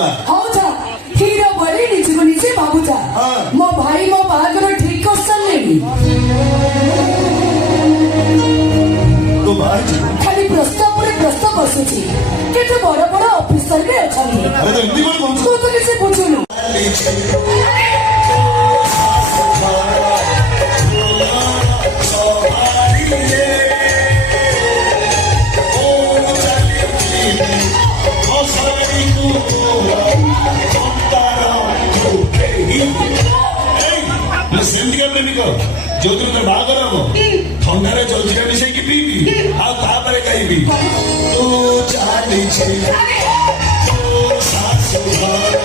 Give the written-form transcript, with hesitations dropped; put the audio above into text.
ना हौ जा हीरो बड़ी निजको निजे बाबू जा मो भाई मो बागर ठीक कर सलेनी तो भाई खाली प्रस्ताव पर प्रस्ताव बसुची केते बड़ बड़ ऑफिसर रे अछनी अरे तो हिंदी बोल तू तो किसे बुझुनु जो दिन बागर हम ठंडारे जलजिरा मिसे की पीबी आपर कही तू चाली तू सासु